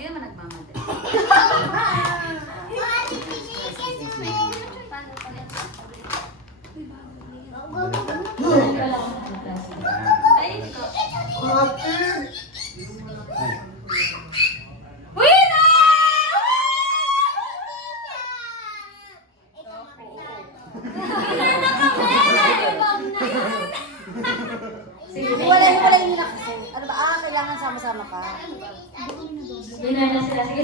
Hindi naman nagmamadali. Ay, ikaw. Uy, na! Wala yung nakasal. Ano ba? Kailangan sama-sama ka. Winner na sila. Sige,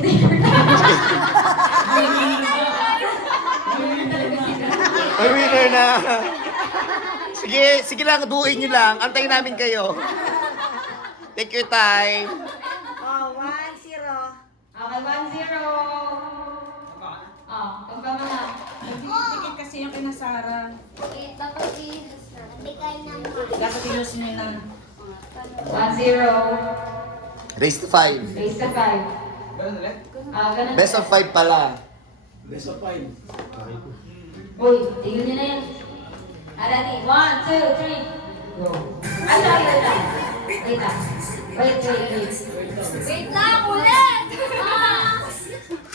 May winner na. Sige, sige lang, duuin nyo lang. Antayin namin kayo. Take your time. Oh, 1-0. Okay, 1-0. Oh, pagpama na. Tikit kasi yung kina Sarah. Gasa nyo na. 1-0. Race to 5. Raise to 5. Ganun. Best of 5 pala. Best of 5. Uy, tigil nyo na yan. Ready? 1, 2, 3. Go. Ay, sorry, wait lang. Wait lang. Wait. Wait lang, ulit!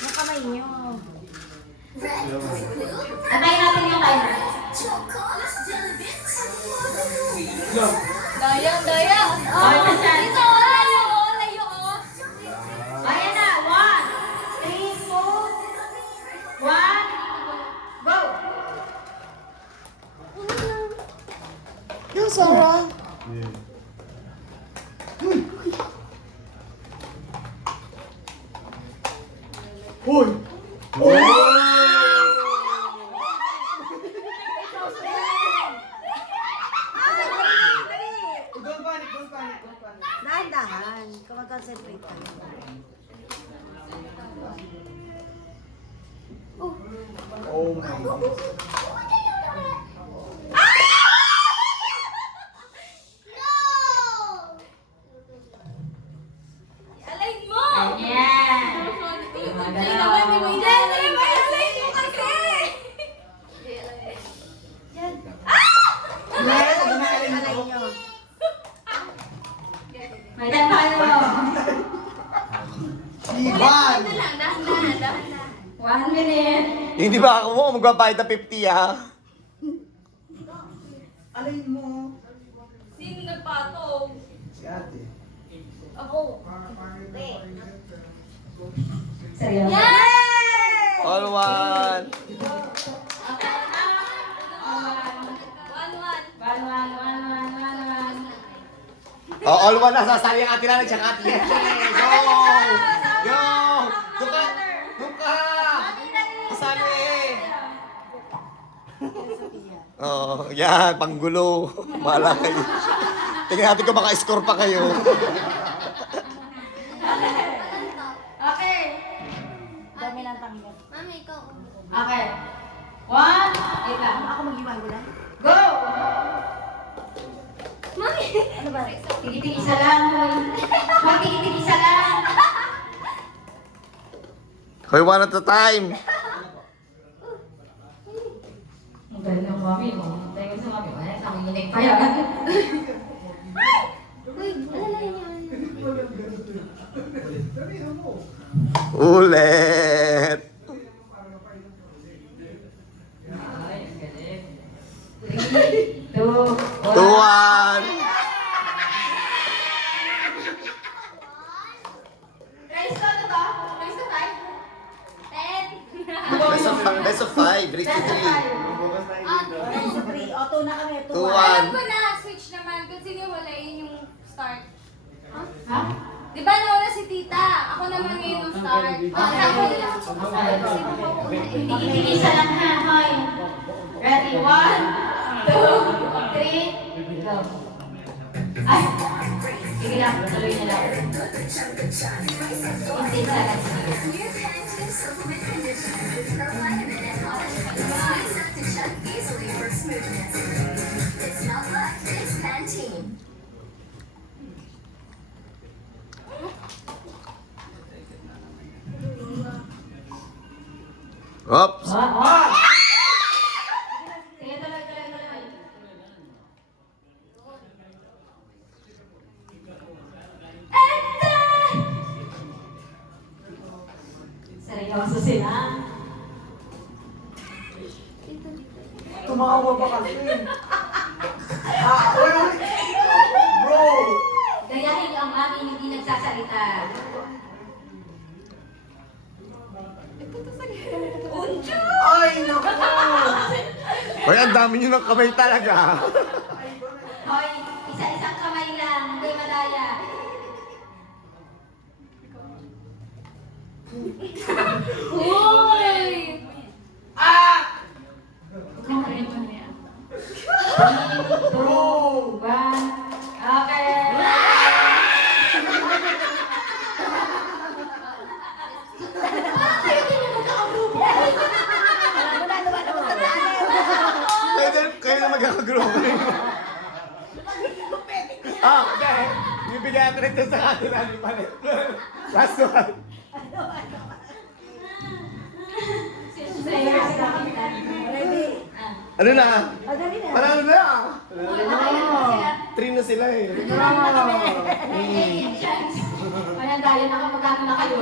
Yung kamay nyo. Antayin natin yung timer. Daya. Oh, dito, layo. Ayan na, 1, 3, 2, 1, go! Yung Sarah. Hoy! Don't panic. Dahan-dahan. Kumag-concentrate ka. Oh my God. Align mo! Ayan! Hindi naman, hindi mo i-align mo kasi! Alay nyo. May ganda kayo! Ivan! Dahan. 1 minute. Hindi ba ako mo magbabayad na 50 ha? Alay mo. Sino nagpatong? Si ate. Ako. Seryoso? All one. Oh, all one na. Sasali ang ate Lana tsaka ate Yeche. Go! Duka! Sasali! Oh, yan. Panggulo. Bahala kayo. Tingnan natin kung maka-score pa kayo. Okay. Dami lang tanggap. Okay. 1. Wait lang. Ako mag-iwan. Go! Ano ba? Tigitig isa lang, hoy. Hoy, tigitig isa lang. Hoy, one at a time. Ang galing ng mami mo. Tayo sa mami mo. Ay, nanginginig pa yan. Ulit. Ay, ang galing. 3, 2, 1. 2-1. Race ko na ba? Race to 5? 10. Best of 5. Race to 3. Sa 3. O, 2 na kami. 2-1. 2-1. Alam ko na, switch naman. Kung sige, wala yun yung start. Ha? Di ba nauna si tita? Ako naman ngayon yung start. Ako lang. Tigitig isa lang ha, hoy. Ready? 1, 2, 3, go. Ay! Sige lang, tuloy na lang. Hindi sa lang. Oops. Sige, tuloy. Seryoso sila. Tumawa pa kasi. Uy! Bro! Gayahin ang mami hindi nagsasalita. Ay, naku! Hoy, ang dami nyo ng kamay talaga. Hoy, isa-isang kamay lang, hindi madaya. Uy! Two, one. Okay. Kayo na magkakagroup. Okay. Bibigyan natin ito sa kanila ni Palit. Last one. Ano na? Panalo na! Three na sila eh. Walang daya na kapag na kayo.